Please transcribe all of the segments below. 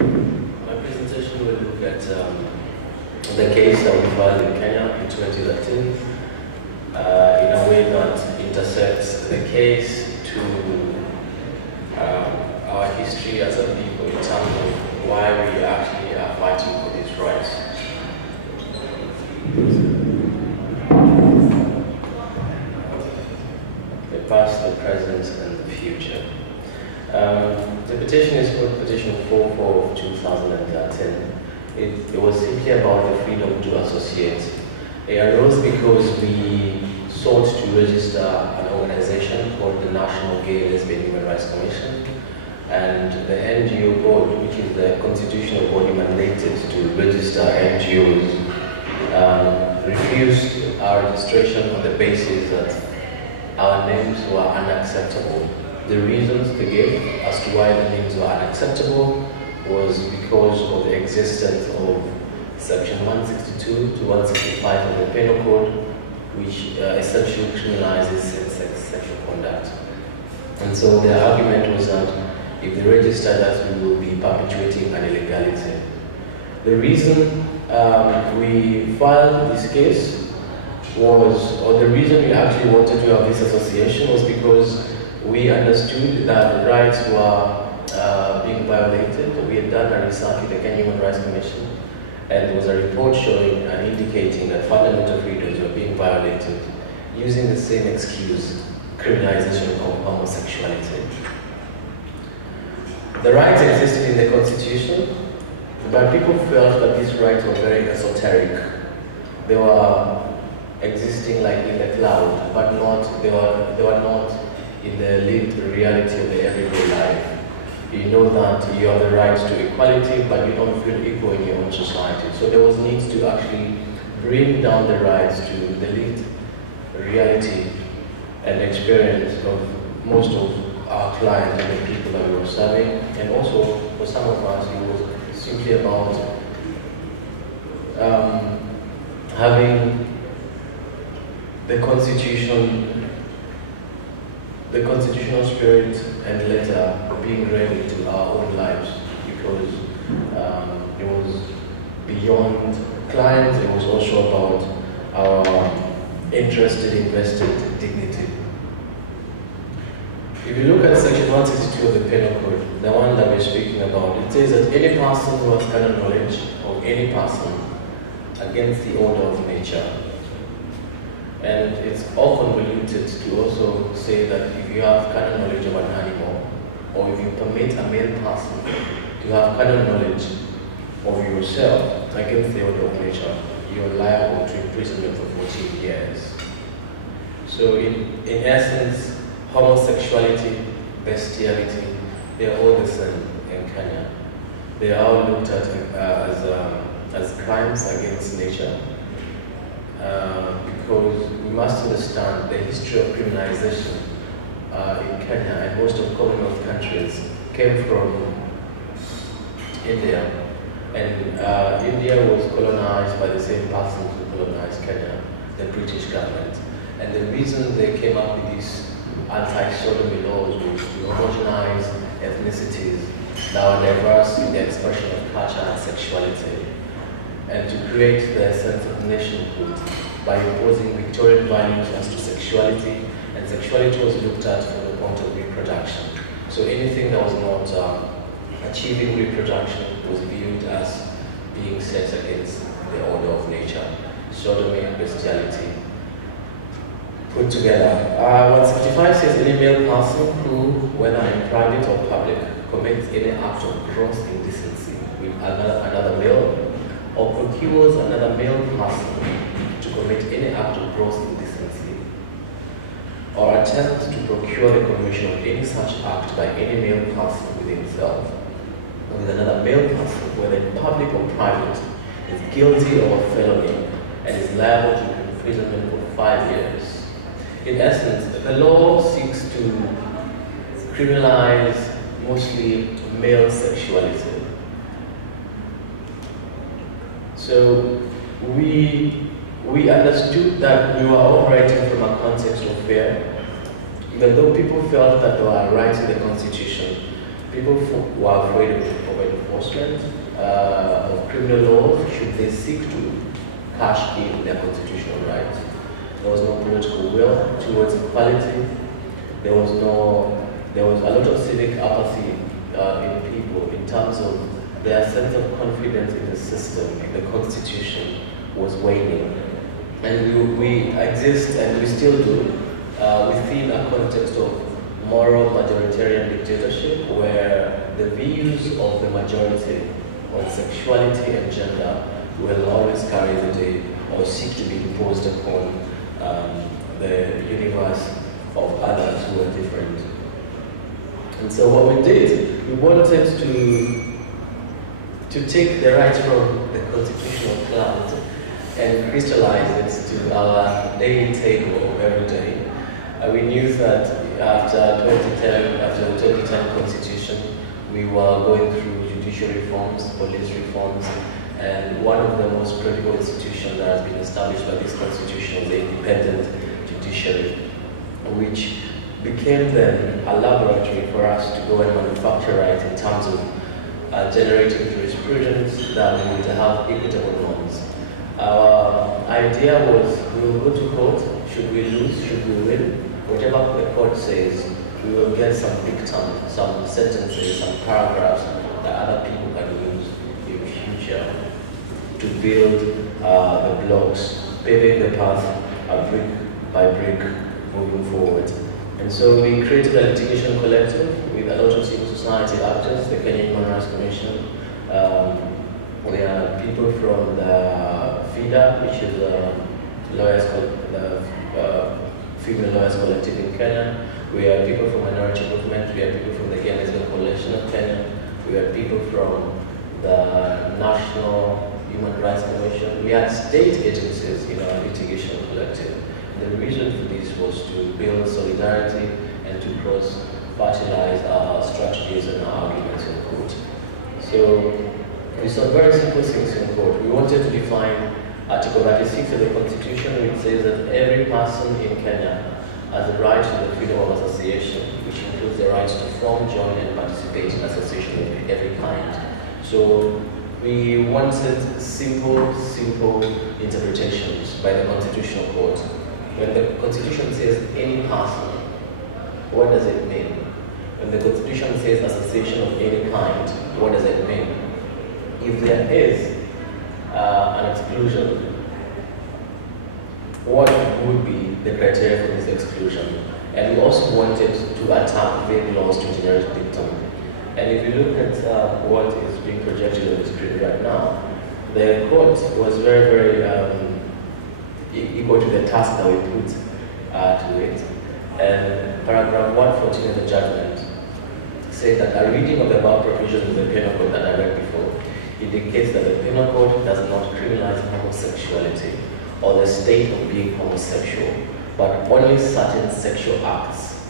My presentation will look at the case that we filed in Kenya in 2013 in a way that intersects the case to our history as a people in terms of why we actually are fighting for these rights. The past, the present, and the future. The petition is called Petition 44 of 2013. It was simply about the freedom to associate. It arose because we sought to register an organization called the National Gay, Lesbian, Human Rights Commission, and the NGO board, which is the constitutional body mandated to register NGOs, refused our registration on the basis that our names were unacceptable. The reasons they gave as to why the names were unacceptable was because of the existence of Section 162 to 165 of the Penal Code, which essentially criminalizes same-sex sexual conduct. And so the argument was that if they register that, we will be perpetuating an illegality. The reason we filed this case was, or the reason we actually wanted to have this association was because we understood that rights were being violated. We had done a research with the Kenya Human Rights Commission, and there was a report showing and indicating that fundamental freedoms were being violated using the same excuse, criminalization of homosexuality. The rights existed in the Constitution, but people felt that these rights were very esoteric. They were existing like in the cloud, but they were not in the lived reality of the everyday life. You know that you have the right to equality, but you don't feel equal in your own society. So there was need to actually bring down the rights to the lived reality and experience of most of our clients and the people that we were serving. And also, for some of us, it was simply about having the constitutional spirit and letter being read into our own lives, because it was beyond clients, it was also about our interested, invested dignity. If you look at Section 162 of the Penal Code, the one that we're speaking about, it says that any person who has canon knowledge of any person against the order of nature. And it's often related to also say that if you have canon knowledge of an animal, or if you permit a male person to have canon knowledge of yourself against the order of nature, you're liable to imprisonment for 14 years. So in essence, homosexuality, bestiality, they're all the same in Kenya. They are all looked at as crimes against nature. Because we must understand the history of criminalization in Kenya and most of Commonwealth countries came from India. And India was colonized by the same persons who colonized Kenya, the British government. And the reason they came up with these anti-sodomy laws was to homogenize ethnicities that are diverse in the expression of culture and sexuality, and to create the sense of nationhood by imposing Victorian values as to sexuality, and sexuality was looked at from the point of reproduction. So anything that was not achieving reproduction was viewed as being set against the order of nature. Sodomy and bestiality put together. 165 says any male person who, whether in private or public, commits any act of gross indecency with another male, or procures another male person to commit any act of gross indecency, or attempt to procure the commission of any such act by any male person with himself, or with another male person, whether in public or private, is guilty of a felony and is liable to imprisonment for 5 years. In essence, the law seeks to criminalize mostly male sexuality. So we understood that we were operating from a context of fear, even though people felt that there were rights in the Constitution. People were afraid of enforcement of criminal laws should they seek to cash in their constitutional rights. There was no political will towards equality. There was a lot of civic apathy in people in terms of their sense of confidence in the system, in the constitution, was waning. And we exist, and we still do, within a context of moral majoritarian dictatorship, where the views of the majority on sexuality and gender will always carry the day or seek to be imposed upon the universe of others who are different. And so what we did, we wanted to take the rights from the constitutional cloud and crystallize it to our daily table of every day. We knew that after the 2010 constitution, we were going through judicial reforms, police reforms, and one of the most critical institutions that has been established by this constitution is the independent judiciary, which became then a laboratory for us to go and manufacture rights in terms of generating jurisprudence that would have equitable norms. Our idea was we will go to court, should we lose, should we win, whatever the court says, we will get some dictum, some sentences, some paragraphs that other people can use in future to build the blocks, paving the path brick by brick moving forward. And so we created a litigation collective with a lot of civil society actors, the Kenyan Human Rights Commission. We are people from the FIDA, which is the female lawyers collective in Kenya. We are people from minority movement. We are people from the Gay Lesbian Coalition of Kenya. We are people from the National Human Rights Commission. We had state agencies in our litigation collective. The reason for this was to build solidarity and to cross-fertilize our strategies and our arguments in court. So we saw very simple things in court. We wanted to define Article 36 of the Constitution, which says that every person in Kenya has the right to the freedom of association, which includes the right to form, join, and participate in association of every kind. So we wanted simple interpretations by the Constitutional Court. When the Constitution says any person, what does it mean? When the Constitution says association of any kind, what does it mean? If there is an exclusion, what would be the criteria for this exclusion? And we also wanted to attack vague laws to generate dictum. And if you look at what is being projected on the screen right now, the court was very equal to the task that we put to it. And paragraph 114 of the judgment said that a reading of the above provisions of the penal code that I read before indicates that the penal code does not criminalize homosexuality or the state of being homosexual, but only certain sexual acts.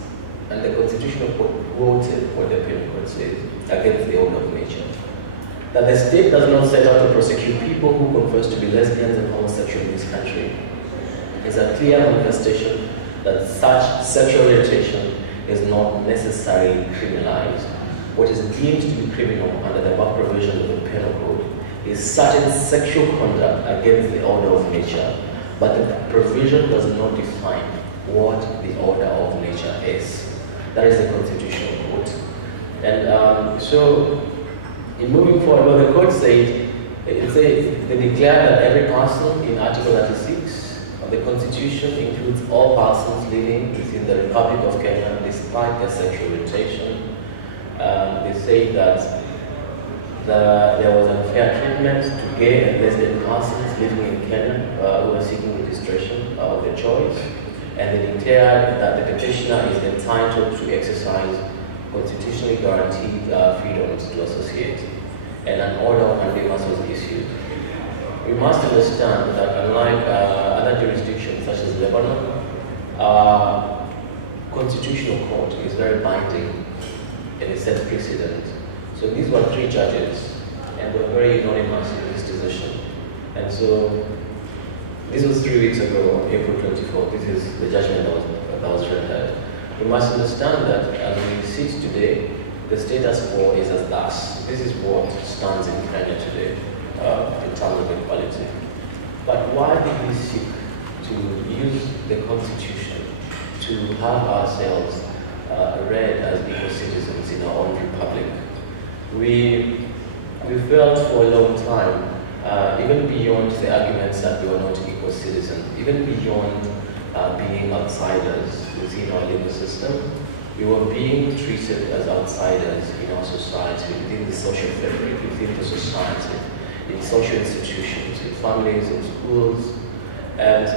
And the Constitutional Court quoted what the penal code says against the order of nature. That the state does not set out to prosecute people who confess to be lesbians and homosexual in this country is a clear manifestation that such sexual orientation is not necessarily criminalized. What is deemed to be criminal under the above provision of the penal code is certain sexual conduct against the order of nature, but the provision does not define what the order of nature is. That is the Constitutional Court. And so, in moving forward, what the court said, they declare that every person in Article 36 of the Constitution includes all persons living within the Republic of Kenya despite their sexual orientation. They say that there was unfair treatment to gay and lesbian persons living in Kenya who are seeking registration of their choice. And they declared that the petitioner is entitled to exercise constitutionally guaranteed freedoms to associate. And an order of mandamus was issued. We must understand that unlike other jurisdictions such as Lebanon, constitutional court is very binding and it sets precedent. So these were 3 judges and were very unanimous in this decision. And so this was 3 weeks ago, on April 24th. This is the judgment that was rendered. We must understand that as we sit today, the status quo is as thus. This is what stands in Kenya today in terms of equality. But why did we seek to use the Constitution to have ourselves read as equal citizens in our own republic? We felt for a long time, even beyond the arguments that we were not equal citizens, even beyond being outsiders within our legal system, we were being treated as outsiders in our society, within the social fabric, within the society, in social institutions, in families, in schools, and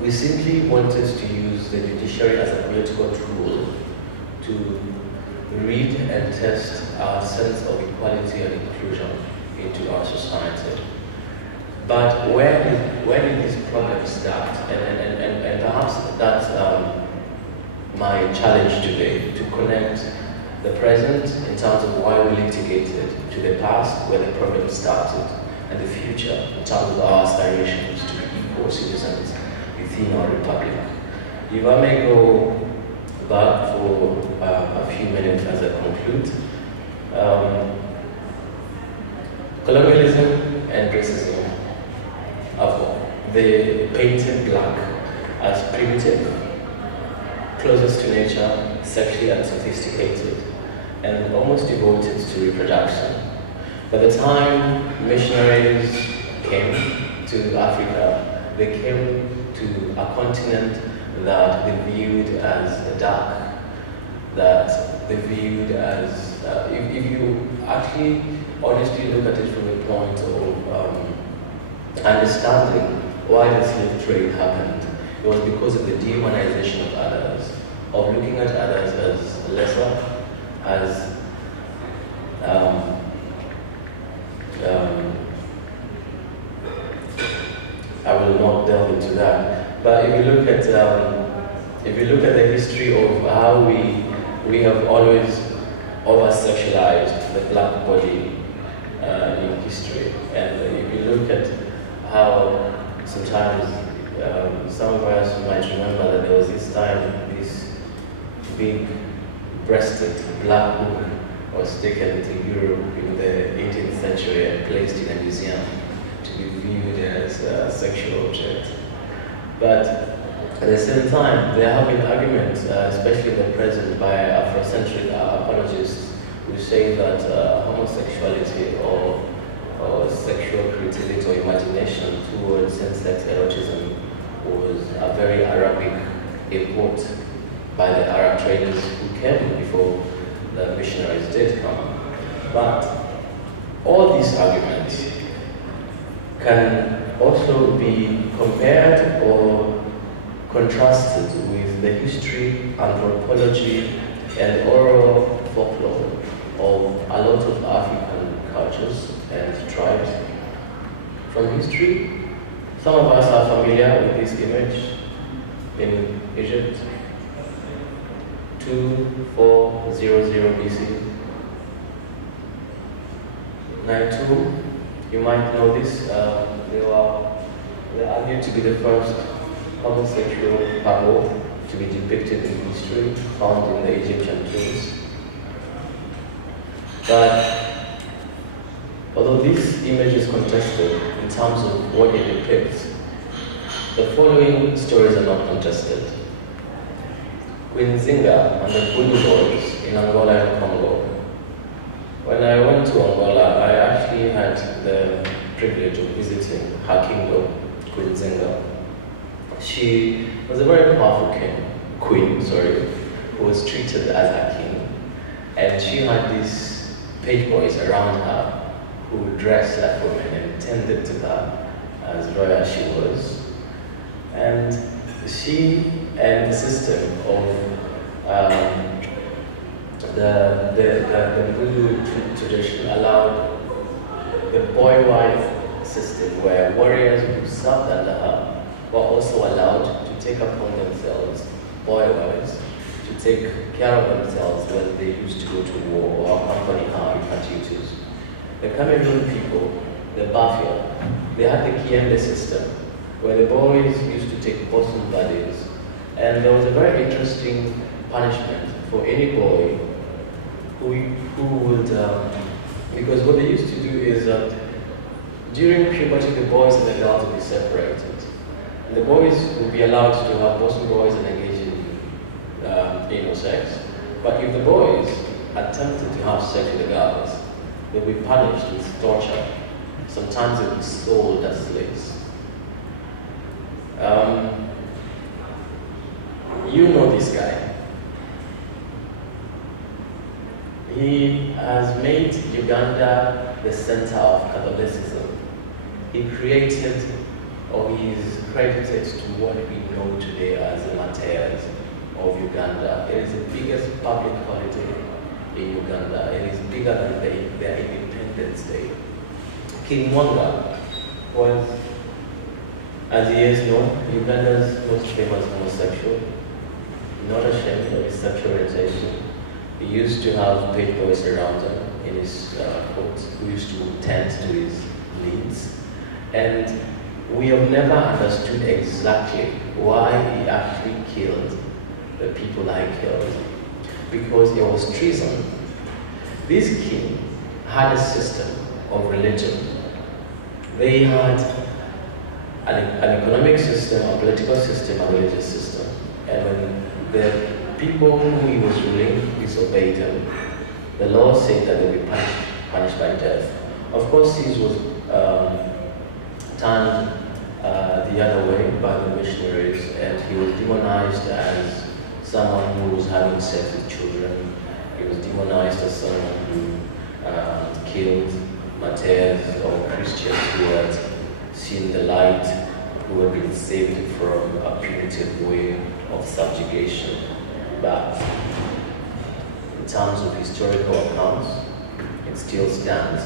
we simply wanted to use the judiciary as a political tool to read and test our sense of equality and inclusion into our society. But where did this problem start? And perhaps that's my challenge today, to connect the present in terms of why we litigated to the past, where the problem started, and the future in terms of our aspirations to be equal citizens within our republic. If I may go back for a few minutes as I conclude. Colonialism and racism they painted black as primitive, closest to nature, sexually unsophisticated, and almost devoted to reproduction. By the time missionaries came to Africa, they came to a continent that they viewed as dark, that they viewed as, if you actually honestly look at it from the point of understanding why the slave trade happened, it was because of the dehumanization of others, of looking at others as lesser, as I will not delve into that. But if you look at the history of how we have always over-sexualized the black body in history, and if you look at how sometimes some of us might remember that there was this time this big-breasted black woman was taken to Europe in the 18th century and placed in a museum to be viewed as a sexual object. But at the same time, there have been arguments, especially in the present, by Afrocentric apologists who say that homosexuality or sexual creativity or imagination towards same-sex erotism was a very Arabic import by the Arab traders who came before the missionaries did come. But all these arguments can also be compared or contrasted with the history, anthropology, and oral folklore of a lot of African cultures and tribes. From history, some of us are familiar with this image in Egypt, 2400 BC. 92, you might know this, they argued to be the first homosexual couple to be depicted in history, found in the Egyptian tombs. But although this image is contested in terms of what it depicts, the following stories are not contested. Queen Zinga and the Bulu Boys in Angola and Congo. When I went to Angola, I actually had the privilege of visiting her kingdom, Queen Zinga. She was a very powerful queen, who was treated as a king. And she had these page boys around her who dressed like women and tended to her as royal as she was. And she and the system of the Bulu tradition allowed the boy-wife system, where warriors who served under her were also allowed to take upon themselves, boy-wives, to take care of themselves when they used to go to war or accompany her in her duties. The Cameroon people, the Bafia, they had the Kiembe system, where the boys used to take bosom buddies. And there was a very interesting punishment for any boy who would, because what they used to do is during puberty the boys and the girls would be separated. And the boys would be allowed to have bosom boys and engage in anal sex. But if the boys attempted to have sex with the girls, they would be punished with torture. Sometimes they would be sold as slaves. You know this guy. He has made Uganda the center of Catholicism. He created, or he is credited to what we know today as the martyrs of Uganda. It is the biggest public holiday in Uganda. It is bigger than their Independence Day. King Mwanga was, as he is known, Uganda's most famous homosexual, not ashamed of his sexual orientation. He used to have page boys around him in his court who used to tend to his needs. And we have never understood exactly why he actually killed the people that he killed. Because it was treason. This king had a system of religion. They had an economic system, a political system, a religious system. And when the people who he was ruling disobeyed him, the law said that they would be punished by death. Of course, this was turned the other way by the missionaries, and he was demonized as someone who was having sex with children. He was demonized as someone who killed martyrs or Christians who had seen the light, who had been saved from a punitive way of subjugation. But in terms of historical accounts, it still stands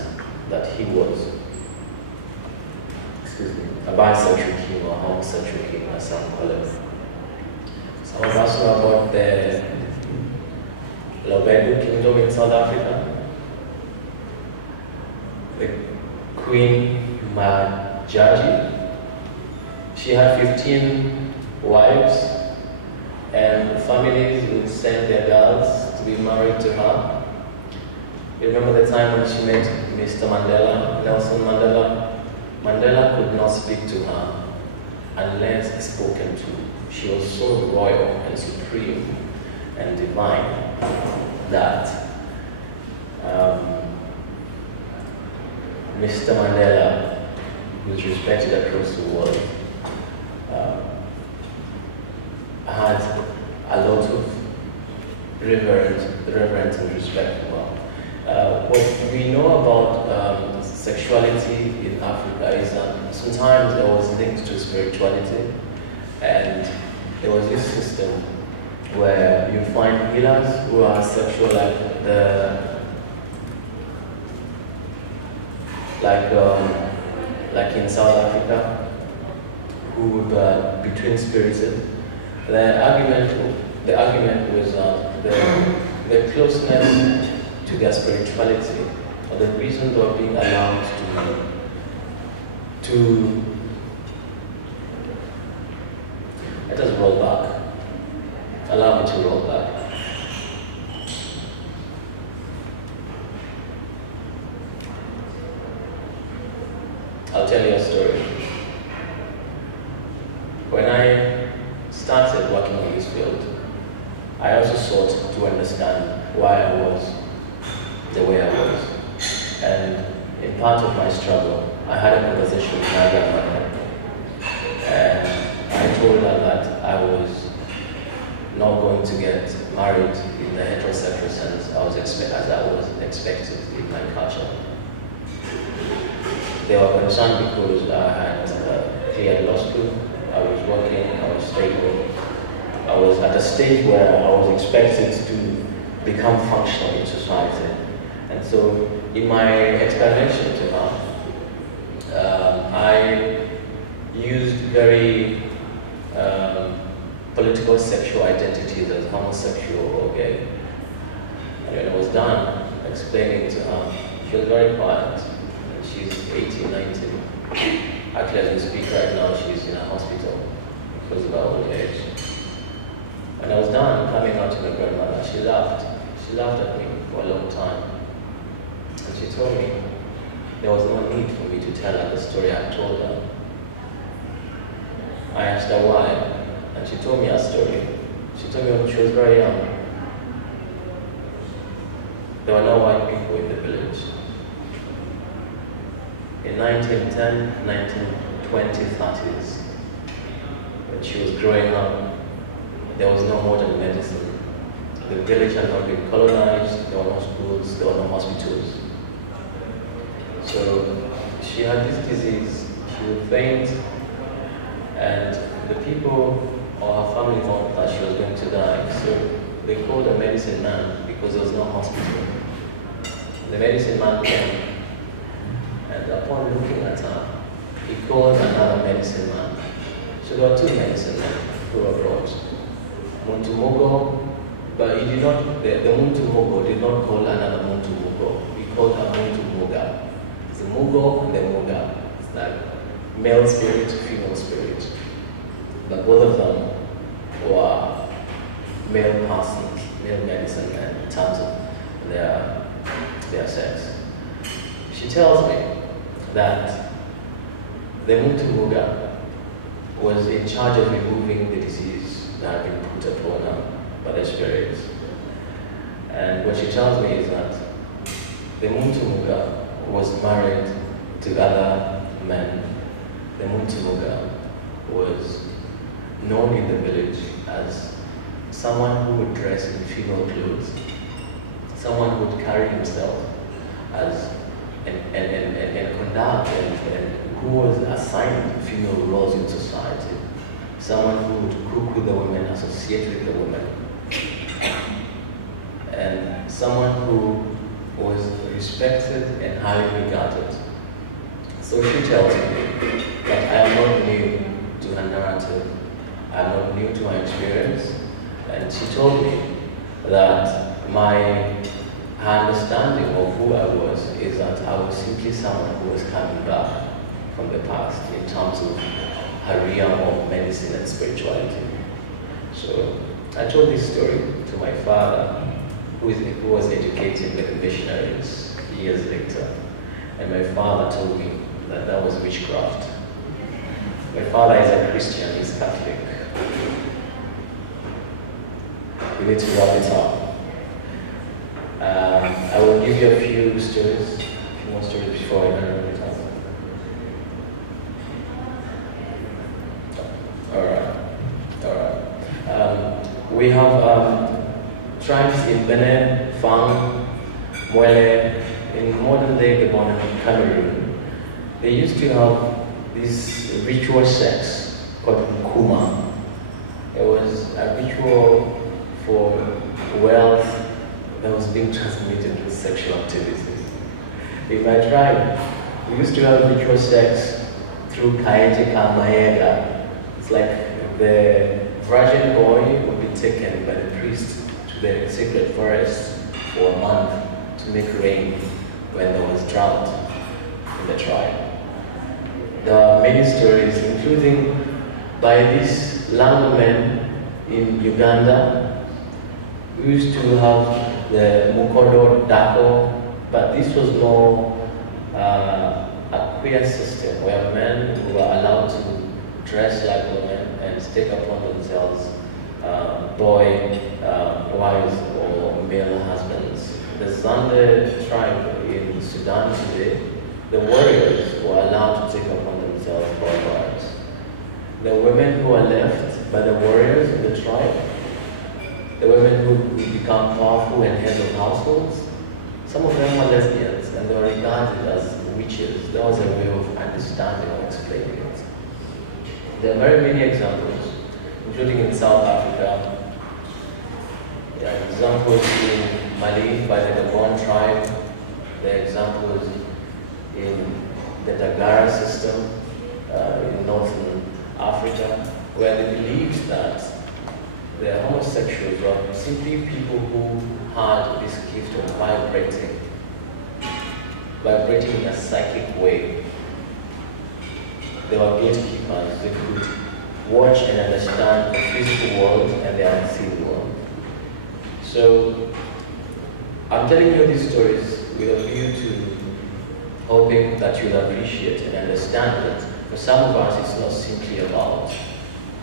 that he was, a bisexual king or homosexual king, as some call it. Some of us know about the Lobedu kingdom in South Africa. The Queen Majaji, she had 15 wives, and families would send their girls to be married to her. You remember the time when she met Mr. Mandela, Nelson Mandela? Mandela could not speak to her unless spoken to. She was so royal and supreme and divine that Mr. Mandela, who is respected across the world, had a lot of reverence and respect for her. What we know about sexuality in Africa is that sometimes it was linked to spirituality, and there was this system where you find healers who are sexual, like in South Africa, who would be twin-spirited. The argument was the closeness to their spirituality, or the reason they were being allowed to let us roll back. Allow me to roll back. I'll tell you a story. When I started working in this field, I also sought to understand why I was the way I was. And in part of my struggle, I had a conversation with my grandmother. And I told her that I was not going to get married in the heterosexual sense as I was expected in my culture. They were concerned because I had cleared law school, I was working, I was stable. I was at a stage where I was expected to become functional in society. And so in my explanation to her, I used very political sexual identities as homosexual or gay. And when I was done explaining to her, she was very quiet. She's 18, 19. Actually, as we speak right now, she's in a hospital because of her old age. When I was done coming out to my grandmother, she laughed. She laughed at me for a long time. And she told me there was no need for me to tell her the story I told her. I asked her why, and she told me her story. She told me when she was very young, there were no white people in the village. In 1910, 1920, 30s, when she was growing up, there was no modern medicine. The village had not been colonized, there were no schools, there were no hospitals. So she had this disease, she would faint, and the people or her family thought that she was going to die. So they called a medicine man because there was no hospital. The medicine man came, and upon looking at her, he called another medicine man. So there were two medicine men who were brought. Muntumogo, but he did not, the Muntumogo did not call another Muntumogo. He called her Muntumuga. It's the Mugo and the Muga. It's like male spirit, female spirit. But both of them were male persons, male medicine men in terms of their sex. She tells me that the Muntumuga was in charge of removing the disease that had been put upon her by the spirits. And what she tells me is that the Muntumuga was married to other men. The Muntumuga was known in the village as someone who would dress in female clothes, someone who would carry himself as and conduct and who was assigned female roles in society, someone who would cook with the women, associate with the women, and someone who was respected and highly regarded. So she tells me that I am not new to her narrative, I am not new to her experience, and she told me that her understanding of who I was is that I was simply someone who was coming back from the past in terms of her realm of medicine and spirituality. So I told this story to my father, who was educated with the missionaries years later, and my father told me that that was witchcraft. My father is a Christian, he's Catholic. We need to wrap it up. I will give you a few stories, a few more stories before I wrap it up. Alright. We have tribes in Benin, Fang, Mwele, in modern day Gabon and Cameroon. They used to have this ritual sex called Nkuma. It was a ritual for wealth that was being transmitted through sexual activities. In my tribe, we used to have ritual sex through Kaejeka Maega. It's like the virgin boy would be taken by the priest to the sacred forest for a month to make rain when there was drought in the tribe. There are many stories, including by these Lango men in Uganda. We used to have the Mukodo Dako, but this was more a queer system where men were allowed to dress like women and take upon themselves boy wives or male husbands. The Zande tribe in Sudan today, the warriors were allowed to take upon themselves boy wives. The women who are left by the warriors in the tribe, the women who become powerful and heads of households, some of them were lesbians and they were regarded as witches. That was a way of understanding or explaining it. There are very many examples, including in South Africa. There are examples in Mali by the Gabon tribe. There are examples in the Dagara system in northern Africa, where they believed that the homosexuals were simply people who had this gift of vibrating in a psychic way. They were gatekeepers. They could watch and understand the physical world and the unseen world. So I'm telling you these stories with a view to hoping that you'll appreciate and understand that for some of us it's not simply about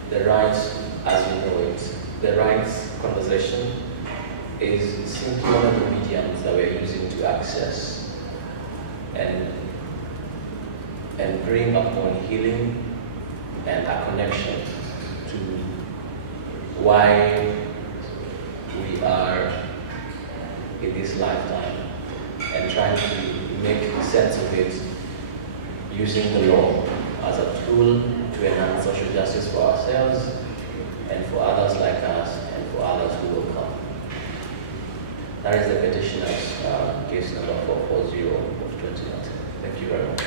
the rights as we know it. The rights conversation is simply one of the mediums that we're using to access and bring upon healing and a connection to why we are in this lifetime and trying to make sense of it using the law as a tool to enhance social justice for ourselves and for others like us and for others who will come. That is the petitioner's case number 440 of 2019. Thank you very much.